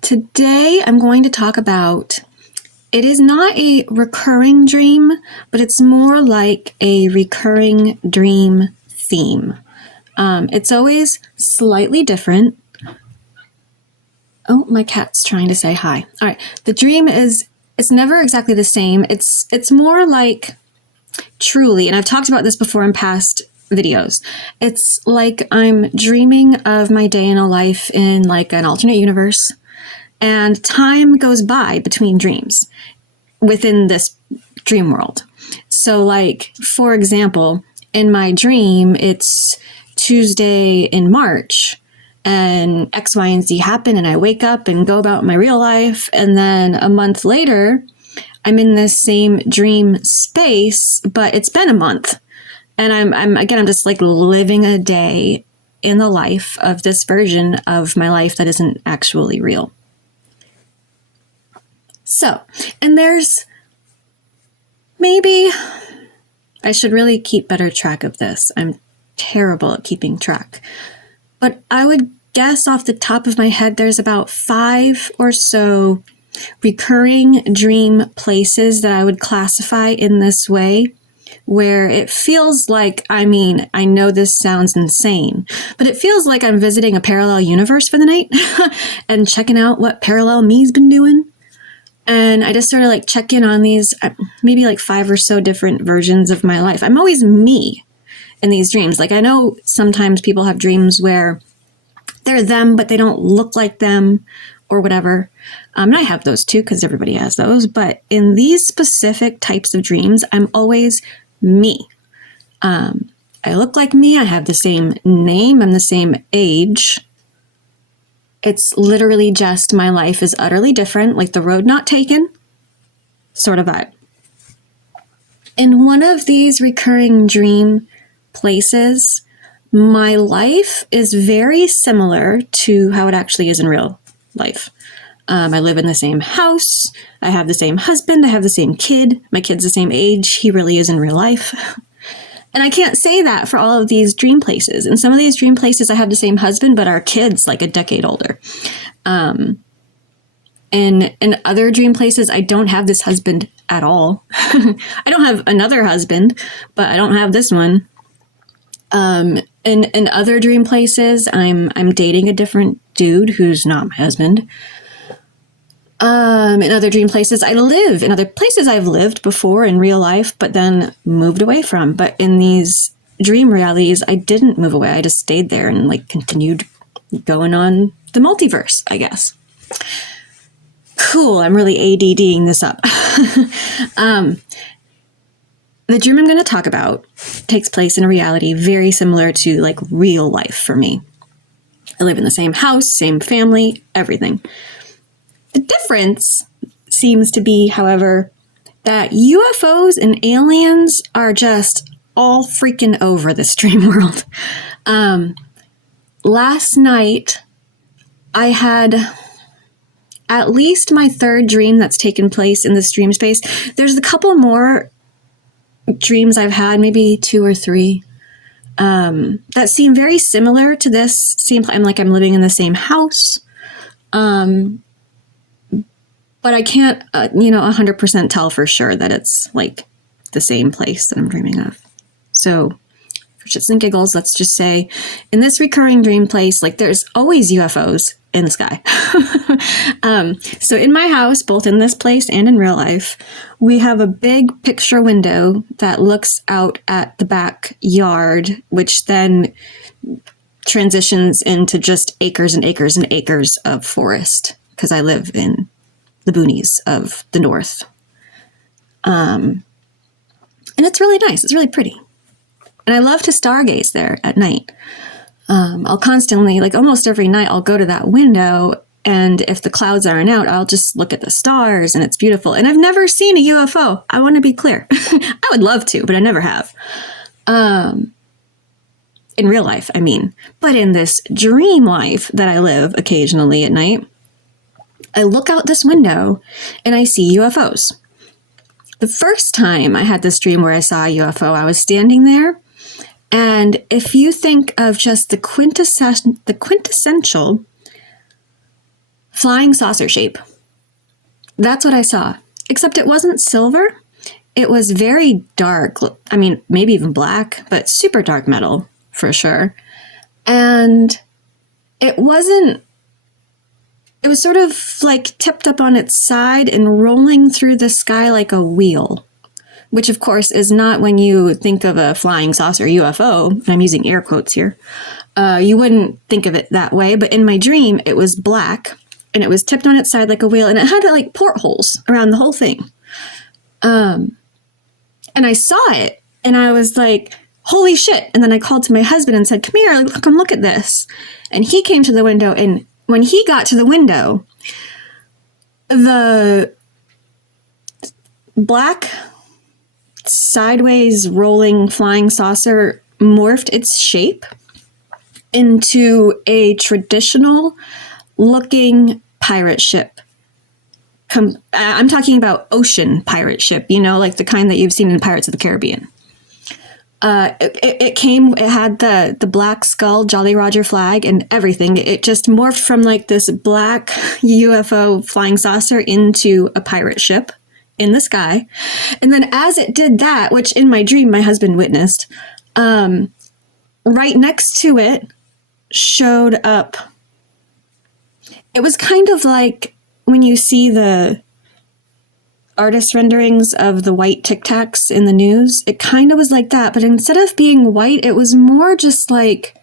Today I'm going to talk about, it is not a recurring dream, but it's more like a recurring dream theme. It's always slightly different. Oh, my cat's trying to say hi. All right. The dream it's never exactly the same. It's more like truly, and I've talked about this before in past videos. It's like I'm dreaming of my day in a life in like an alternate universe, and time goes by between dreams within this dream world. So like, for example, in my dream, it's Tuesday in March and X, Y, and Z happen, and I wake up and go about my real life. And then a month later, I'm in this same dream space, but it's been a month. And I'm just like living a day in the life of this version of my life that isn't actually real. So, and there's maybe, I should really keep better track of this. I'm terrible at keeping track. But I would guess off the top of my head, there's about 5 or so recurring dream places that I would classify in this way, where it feels like, I know this sounds insane, but it feels like I'm visiting a parallel universe for the night and checking out what parallel me's been doing. And I just sort of like check in on these, maybe like 5 or so different versions of my life. I'm always me in these dreams. Like I know sometimes people have dreams where they're them, but they don't look like them or whatever. And I have those too, because everybody has those. But in these specific types of dreams, I'm always me. I look like me. I have the same name. I'm the same age. It's literally just my life is utterly different, like the road not taken sort of vibe. In one of these recurring dream places, my life is very similar to how it actually is in real life. I live in the same house. I have the same husband. I have the same kid. My kid's the same age. He really is in real life. And I can't say that for all of these dream places. In some of these dream places, I have the same husband, but our kid's like a decade older. In other dream places, I don't have this husband at all. I don't have another husband, but I don't have this one. In other dream places, I'm dating a different dude who's not my husband. In other dream places, I live in other places I've lived before in real life, but then moved away from. But in these dream realities, I didn't move away. I just stayed there and like continued going on the multiverse, I guess. Cool. I'm really ADDing this up. The dream I'm going to talk about takes place in a reality very similar to like real life for me. I live in the same house, same family, everything. The difference seems to be, however, that UFOs and aliens are just all freaking over this dream world. Last night, I had at least my 3rd dream that's taken place in this dream space. There's a couple more dreams I've had, maybe 2 or 3, that seem very similar to this. I'm living in the same house. But I can't, 100% tell for sure that it's like the same place that I'm dreaming of. So for shits and giggles, let's just say in this recurring dream place, like there's always UFOs in the sky. So in my house, both in this place and in real life, we have a big picture window that looks out at the backyard, which then transitions into just acres and acres and acres of forest, because I live in the boonies of the north. And it's really nice. It's really pretty. And I love to stargaze there at night. I'll constantly, like almost every night, I'll go to that window, and if the clouds aren't out, I'll just look at the stars, and it's beautiful. And I've never seen a UFO. I want to be clear. I would love to, but I never have. In real life, I mean. But in this dream life that I live occasionally at night, I look out this window and I see UFOs. The first time I had this dream where I saw a UFO, I was standing there. And if you think of just the quintessential flying saucer shape. That's what I saw. Except it wasn't silver. It was very dark. I mean, maybe even black, but super dark metal for sure. And it was sort of like tipped up on its side and rolling through the sky like a wheel, which of course is not when you think of a flying saucer UFO. And I'm using air quotes here. You wouldn't think of it that way, but in my dream, it was black and it was tipped on its side like a wheel, and it had like portholes around the whole thing. And I saw it and I was like, holy shit. And then I called to my husband and said, come here, come look at this. And he came to the window, and when he got to the window, the black sideways rolling flying saucer morphed its shape into a traditional looking pirate ship. I'm talking about ocean pirate ship, like the kind that you've seen in Pirates of the Caribbean. It had the black skull Jolly Roger flag and everything. It just morphed from like this black UFO flying saucer into a pirate ship in the sky. And then as it did that, which in my dream my husband witnessed, right next to it showed up. It was kind of like when you see the artist renderings of the white tic-tacs in the news. It kind of was like that, but instead of being white, it was more just like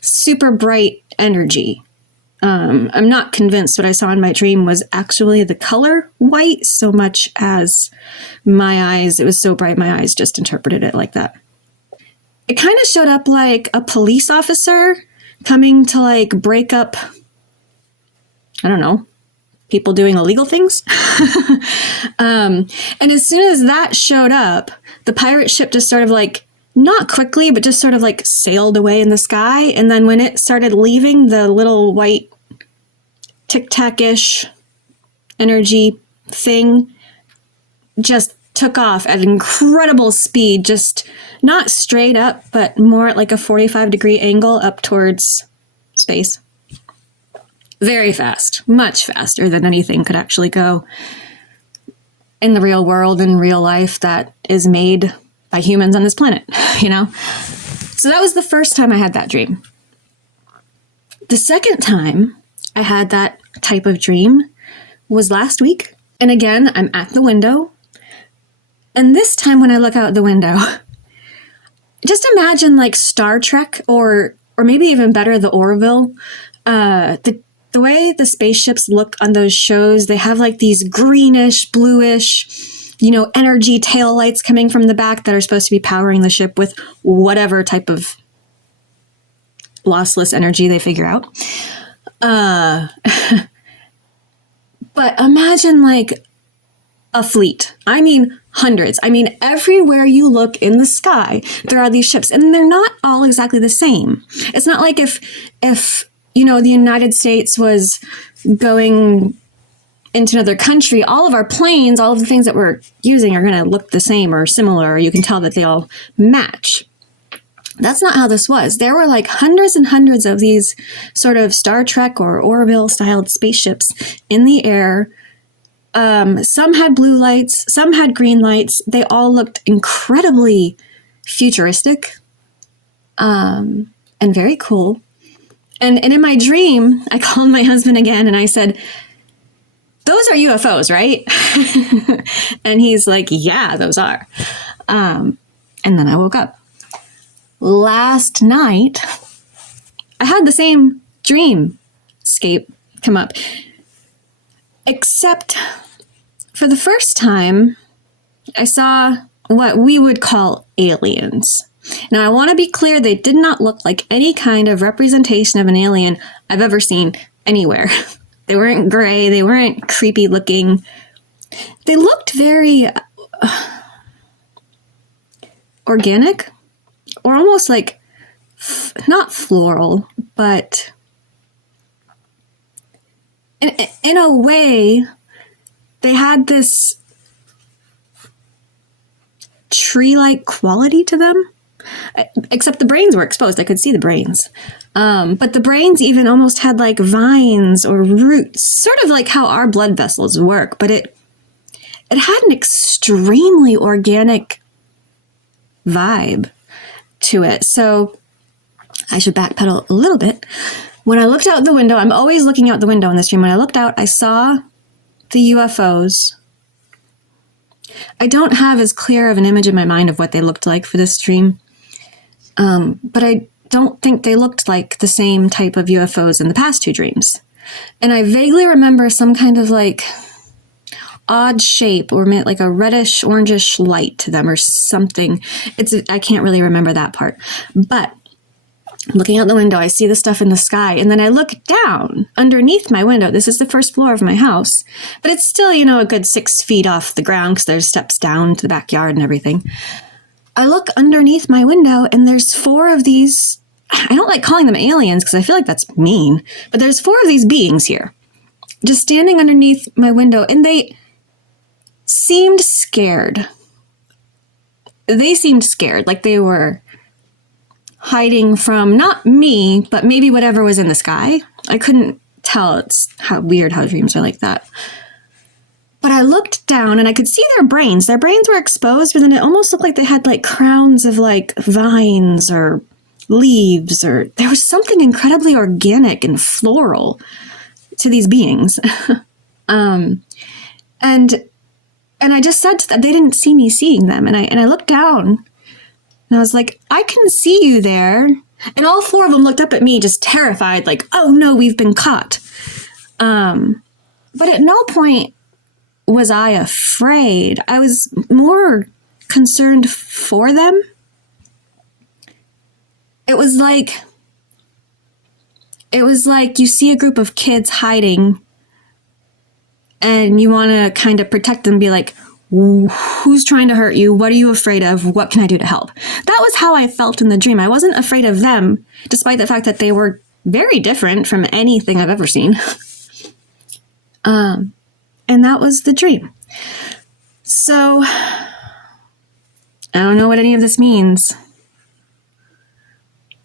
super bright energy. I'm not convinced what I saw in my dream was actually the color white so much as my eyes. It was so bright, my eyes just interpreted it like that. It kind of showed up like a police officer coming to like break up, I don't know, people doing illegal things. And as soon as that showed up, the pirate ship just sort of like, not quickly, but just sort of like sailed away in the sky. And then when it started leaving, the little white tic-tac-ish energy thing just took off at incredible speed, just not straight up, but more at like a 45-degree angle up towards space. Very fast, much faster than anything could actually go in the real world, in real life that is made by humans on this planet, So that was the first time I had that dream. The second time I had that type of dream was last week. And again, I'm at the window. And this time when I look out the window, just imagine like Star Trek or maybe even better, the Orville. The way the spaceships look on those shows, they have like these greenish, bluish, energy taillights coming from the back that are supposed to be powering the ship with whatever type of lossless energy they figure out. But imagine like a fleet. I mean, hundreds. I mean, everywhere you look in the sky, there are these ships, and they're not all exactly the same. It's not like if the United States was going into another country, all of our planes, all of the things that we're using are going to look the same or similar, or you can tell that they all match. That's not how this was. There were like hundreds and hundreds of these sort of Star Trek or Orville-styled spaceships in the air. Some had blue lights, some had green lights. They all looked incredibly futuristic and very cool. And in my dream, I called my husband again and I said, those are UFOs, right? And he's like, yeah, those are. And then I woke up. Last night, I had the same dreamscape come up. Except for the first time, I saw what we would call aliens. Now, I want to be clear, they did not look like any kind of representation of an alien I've ever seen anywhere. They weren't gray. They weren't creepy looking. They looked very organic, or almost like, not floral, but in a way, they had this tree-like quality to them. except the brains were exposed. I could see the brains. But the brains even almost had like vines or roots, sort of like how our blood vessels work, but it had an extremely organic vibe to it. So I should backpedal a little bit. When I looked out the window, I'm always looking out the window in this dream. When I looked out, I saw the UFOs. I don't have as clear of an image in my mind of what they looked like for this dream. But I don't think they looked like the same type of UFOs in the past two dreams. And I vaguely remember some kind of like odd shape or like a reddish, orangish light to them or something. I can't really remember that part. But looking out the window, I see the stuff in the sky. And then I look down underneath my window. This is the first floor of my house. But it's still, a good 6 feet off the ground because there's steps down to the backyard and everything. I look underneath my window and there's 4 of these. I don't like calling them aliens because I feel like that's mean. But there's 4 of these beings here just standing underneath my window. And they seemed scared. They seemed scared, like they were hiding from not me, but maybe whatever was in the sky. I couldn't tell. It's weird how dreams are like that. But I looked down and I could see their brains. Their brains were exposed, but then it almost looked like they had like crowns of like vines or leaves, or there was something incredibly organic and floral to these beings. And I just said to them, they didn't see me seeing them. And I looked down and I was like, I can see you there. And all 4 of them looked up at me just terrified, like, oh no, we've been caught. But at no point was I afraid. I was more concerned for them. It was like you see a group of kids hiding and you want to kind of protect them, be like, who's trying to hurt you? What are you afraid of? What can I do to help? That was how I felt in the dream. I wasn't afraid of them, despite the fact that they were very different from anything I've ever seen. And that was the dream. So, I don't know what any of this means,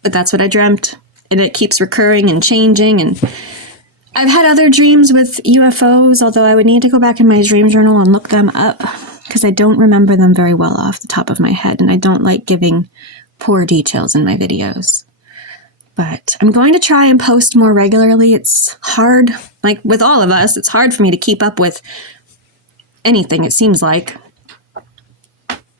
but that's what I dreamt. And it keeps recurring and changing. And I've had other dreams with UFOs, although I would need to go back in my dream journal and look them up because I don't remember them very well off the top of my head. And I don't like giving poor details in my videos. But I'm going to try and post more regularly. It's hard, like with all of us, it's hard for me to keep up with anything, it seems like.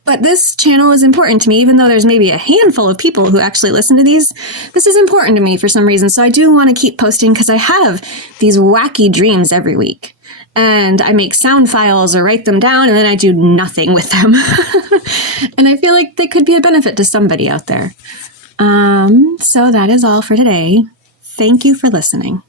But this channel is important to me, even though there's maybe a handful of people who actually listen to these. This is important to me for some reason. So I do want to keep posting because I have these wacky dreams every week. And I make sound files or write them down, and then I do nothing with them. And I feel like they could be a benefit to somebody out there. So that is all for today. Thank you for listening.